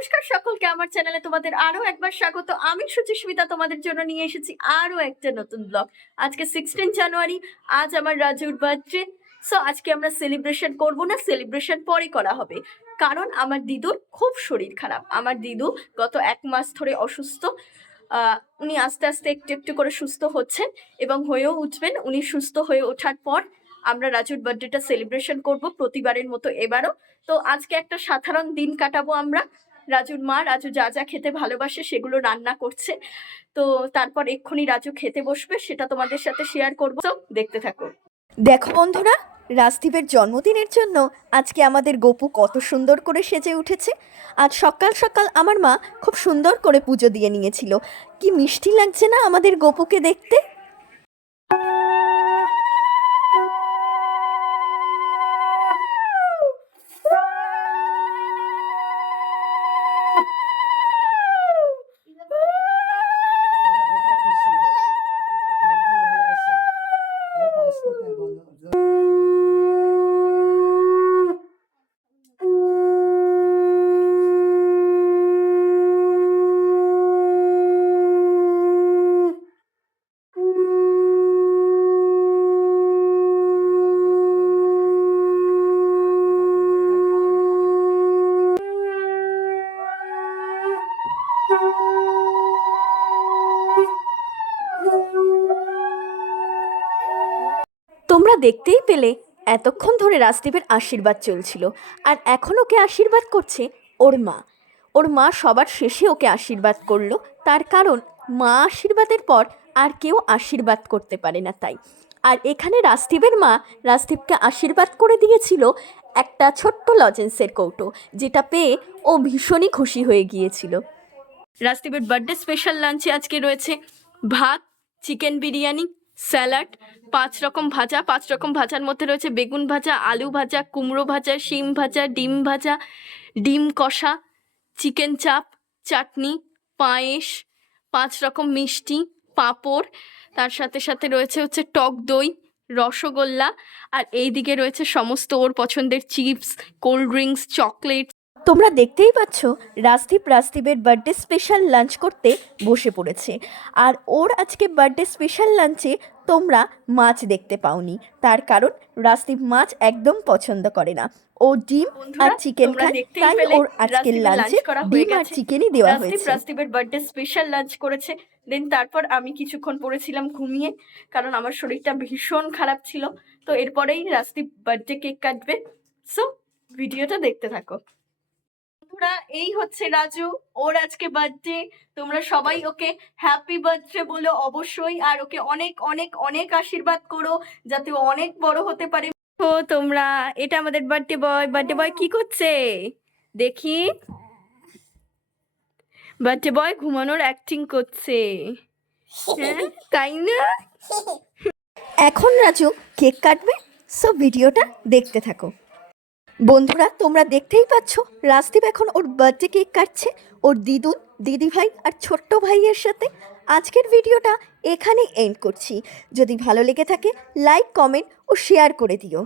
নমস্কার সকলকে, আমার চ্যানেলে তোমাদের আরো একবার স্বাগত। আমি সুচিস্মিতা তোমাদের জন্য নিয়ে এসেছি আরো একটা নতুন ব্লগ। আজকে 16 জানুয়ারি, আজ আমার রাজুর বার্থডে। সো আজকে আমরা সেলিব্রেশন করব না, সেলিব্রেশন পরে করা হবে, কারণ আমার দিদুর খুব শরীর খারাপ। আমার দিদু গত 1 মাস ধরে অসুস্থ। উনি আস্তে আস্তে একটু একটু করে সুস্থ হচ্ছেন এবং হয়েও উঠবেন। উনি সুস্থ হয়ে ওঠার পর আমরা রাজুর বার্থডেটা সেলিব্রেশন করব প্রতিবারের মতো এবারও। তো আজকে একটা সাধারণ দিন কাটাবো আমরা। রাজুর মা, রাজু যা যা খেতে ভালোবাসে সেগুলো রান্না করছে। তো তারপর এক্ষুনি রাজু খেতে বসবে, সেটা তোমাদের সাথে শেয়ার করবো, তো দেখতে থাকো। দেখো বন্ধুরা, রাজদীপের জন্মদিনের জন্য আজকে আমাদের গপু কত সুন্দর করে সেজে উঠেছে। আজ সকাল সকাল আমার মা খুব সুন্দর করে পুজো দিয়ে নিয়েছিল। কি মিষ্টি লাগছে না আমাদের গপুকে দেখতে। তোমরা দেখতেই পেলে এতক্ষণ ধরে রাজদীপের আশীর্বাদ চলছিল, আর এখন ওকে আশীর্বাদ করছে ওর মা। ওর মা সবার শেষে ওকে আশীর্বাদ করলো, তার কারণ মা আশীর্বাদের পর আর কেউ আশীর্বাদ করতে পারে না তাই। আর এখানে রাজদীপের মা রাজদীপকে আশীর্বাদ করে দিয়েছিল একটা ছোট্ট লজেন্সের কৌটো, যেটা পেয়ে ও ভীষণই খুশি হয়ে গিয়েছিল। রাজদীপের বার্থডে স্পেশাল লাঞ্চে আজকে রয়েছে ভাত, চিকেন বিরিয়ানি, স্যালাড, 5 রকম ভাজা। 5 রকম ভাজার মধ্যে রয়েছে বেগুন ভাজা, আলু ভাজা, কুমড়ো ভাজা, শিম ভাজা, ডিম ভাজা, ডিম কষা, চিকেন চাপ, চাটনি, পায়েস, 5 রকম মিষ্টি, পাঁপড়, তার সাথে সাথে রয়েছে টক দই, রসগোল্লা, আর এই দিকে রয়েছে সমস্ত ওর পছন্দের চিপস, কোল্ড ড্রিঙ্কস, চকলেট। তোমরা দেখতেই পাচ্ছ রাজদীপের বার্থডে স্পেশাল লাঞ্চ করতে বসে পড়েছে। আর ওর আজকে বার্থডে স্পেশাল লাঞ্চে তোমরা মাছ দেখতে পাওনি, তার কারণ রাজদীপ মাছ একদম পছন্দ করে না। ও ডিম আর চিকেন খায়, তাই ওর আজকের লাঞ্চে ডিম আর চিকেনই দেওয়া হয়েছে। রাজদীপের বার্থডে স্পেশাল লাঞ্চ করেছে। দেন তারপর আমি কিছুক্ষণ পড়েছিলাম ঘুমিয়ে, কারণ আমার শরীরটা ভীষণ খারাপ ছিল। তো এরপরেই রাজদীপ বার্থডে কেক কাটবে। সো ভিডিওটা দেখতে থাকো। বন্ধুরা, এই হচ্ছে রাজু, ওর আজকে বার্থডে। তোমরা সবাই ওকে হ্যাপি বার্থডে বলো অবশ্যই, আর ওকে অনেক অনেক অনেক আশীর্বাদ করো যাতে ও অনেক বড় হতে পারে। ও তোমরা, এটা আমাদের বার্থডে বয়। বার্থডে বয় কি করছে দেখি? বার্থডে বয় ঘুমানোর অ্যাক্টিং করছে, হ্যাঁ তাই না? এখন রাজু কেক কাটবে, সো ভিডিওটা দেখতে থাকো। বন্ধুরা, তোমরা দেখতেই পাচ্ছ রাজদীপ এখন ওর বার্থডে কেক কাটছে ওর দিদিভাই আর ছোট্ট ভাইয়ের সাথে। আজকের ভিডিওটা এখানেই এন্ড করছি। যদি ভালো লেগে থাকে লাইক, কমেন্ট ও শেয়ার করে দিও।